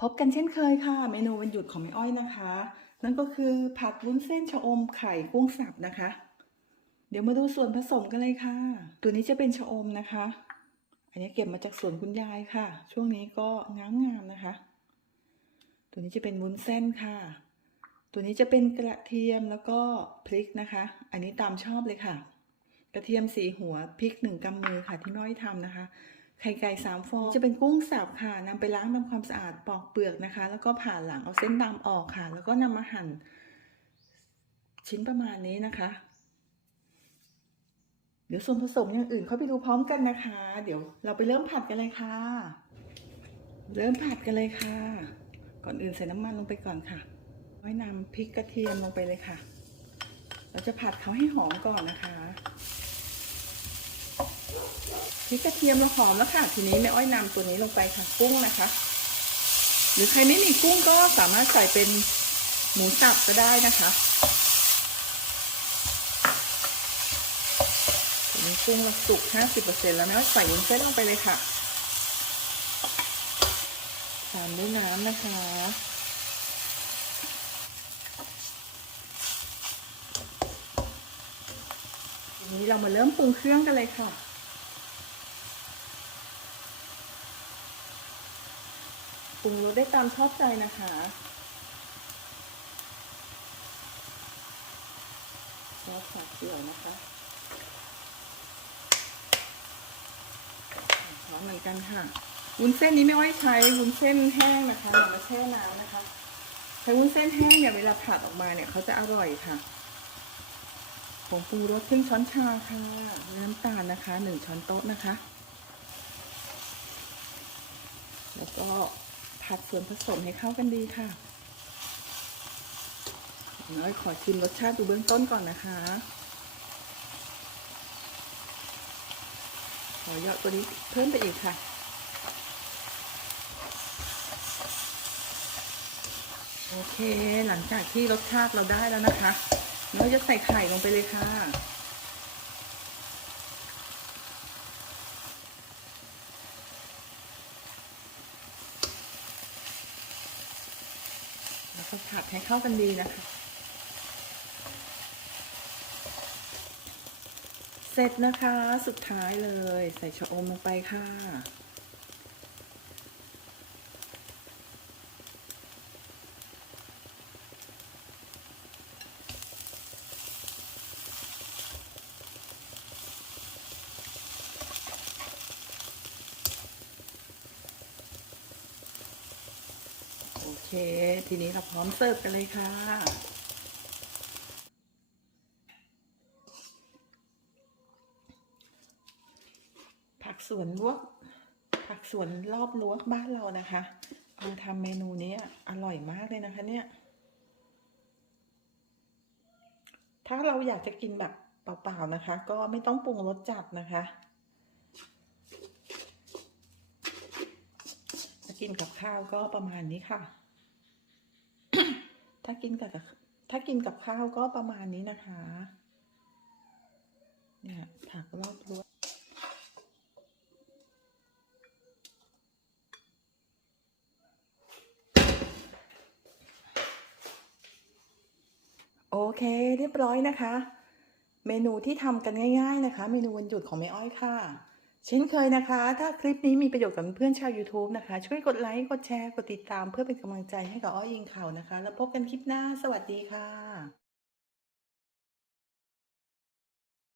พบกันเช่นเคยค่ะ เมนูวันหยุดของแม่อ้อยนะคะ นั่นก็คือผัดวุ้นเส้นชะอมไข่กุ้งสับนะคะ เดี๋ยวมาดูส่วนผสมกันเลยค่ะ ตัวนี้จะเป็นชะอมนะคะ อันนี้เก็บมาจากสวนคุณยายค่ะ ช่วงนี้ก็งามงามนะคะ ตัวนี้จะเป็นวุ้นเส้นค่ะ ตัวนี้จะเป็นกระเทียมแล้วก็พริกนะคะ อันนี้ตามชอบเลยค่ะ กระเทียมสีหัวพริกหนึ่งกำมือค่ะที่แม่อ้อยทำนะคะ ไข่ไก่สามฟองจะเป็นกุ้งสับค่ะนำไปล้างทำความสะอาดปอกเปลือกนะคะ แล้วก็ผ่าหลังเอาเส้นดำออกค่ะ แล้วก็นำมาหั่นชิ้นประมาณนี้นะคะ เดี๋ยวส่วนผสมอย่างอื่นเขาไปดูพร้อมกันนะคะ เดี๋ยวเราไปเริ่มผัดกันเลยค่ะ เริ่มผัดกันเลยค่ะ ก่อนอื่นใส่น้ำมันลงไปก่อนค่ะไว้นำพริกกระเทียมลงไปเลยค่ะ เราจะผัดเขาให้หอมก่อนนะคะ พริกกระเทียมเราหอมแล้วค่ะ ทีนี้แม่อ้อยนำตัวนี้ลงไปค่ะกุ้งนะคะ หรือใครไม่มีกุ้งก็สามารถใส่เป็นหมูสับก็ได้นะคะทีนี้กุ้งเราสุก 50%แล้วแม่อ้อยใส่วุ้นเส้นลงไปเลยค่ะตามด้วยน้ำนะคะทีนี้เรามาเริ่มปรุงเครื่องกันเลยค่ะ ปรุงรสได้ตามชอบใจนะคะ ซอสขาเขียวนะคะพร้อมเหมือนกันค่ะ วุ้นเส้นนี้ไม่ไว้ใช้วุ้นเส้นแห้งนะคะอย่ามาแช่น้ำนะคะ ใช้วุ้นเส้นแห้งเนี่ยเวลาผัดออกมาเนี่ยเขาจะอร่อยค่ะผงปรุงรสครึ่งช้อนชาค่ะน้ำตาลนะคะหนึ่งช้อนโต๊ะนะคะ แล้วก็ ผัดส่วนผสมให้เข้ากันดีค่ะ น้อยขอชิมรสชาติดูเบื้องต้นก่อนนะคะ ขอเยอะตัวนี้เพิ่มไปอีกค่ะโอเค หลังจากที่รสชาติเราได้แล้วนะคะน้อยจะใส่ไข่ลงไปเลยค่ะ แล้วก็ ผัดให้เข้ากันดีนะคะ เสร็จนะคะสุดท้ายเลยใส่ชะอมลงไปค่ะ เค ทีนี้เราพร้อมเสิร์ฟกันเลยค่ะ ผักสวนลวก ผักสวนรอบรั้วบ้านเรานะคะเอามาทำเมนูนี้อร่อยมากเลยนะคะเนี่ย ถ้าเราอยากจะกินแบบเปล่าๆนะคะ ก็ไม่ต้องปรุงรสจัดนะคะกินกับข้าวก็ประมาณนี้ค่ะ ถ้ากินกับถ้ากินกับข้าวก็ประมาณนี้นะคะ เนี่ยผักรอบรั้วโอเค เรียบร้อยนะคะ เมนูที่ทำกันง่าย ๆ นะคะ เมนูวันหยุดของแม่อ้อยค่ะ เช่นเคยนะคะ ถ้าคลิปนี้มีประโยชน์กับเพื่อนชาว YouTube นะคะ ช่วยกดไลค์ กดแชร์ กดติดตามเพื่อเป็นกำลังใจให้กับอ้อยยิงข่าวนะคะ แล้วพบกันคลิปหน้า สวัสดีค่ะ